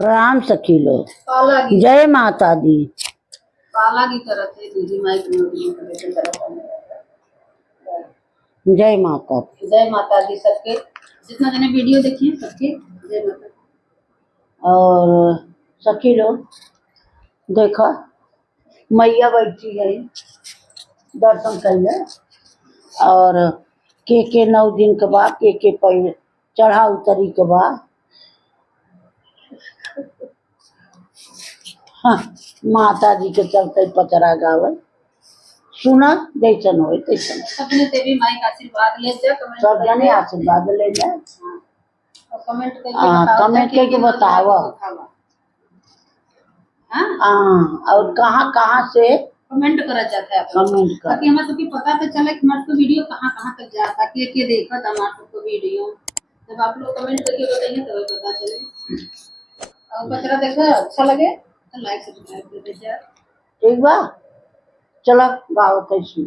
प्रणाम सखी लोग। काला की जय माता दी। काला की तरह थे दीदी माइक में जय माता दी। जय माता दी सबके, जितना जने वीडियो देखी है सबके जय माता दी। और सखी लोग देखा मैया बैठी है दर्शन कैले और के 9 दिन के बाद के पहले चढ़ा उतरी के बाद हाँ, माता जी के चलते पचरा गावल सुना जैसन हो तैसन सबने तेरी माई का आशीर्वाद ले जा, कमेंट सब जने आशीर्वाद ले जाए। और कमेंट कमेंट करके बताओ और कहाँ कहाँ से कमेंट करा जाता है कमेंट कर ताकि हमारे सबके पता तो चले कि हमारे वीडियो कहाँ कहाँ तक जाता है, के देखा था हमारे सबको वीडियो। जब आप लोग कमेंट करके बताइए तो पता चले। और बचरा देखा अच्छा लगे तो लाइक सब्सक्राइब कर दीजिए। ठीक बा चलो गाओ कैसी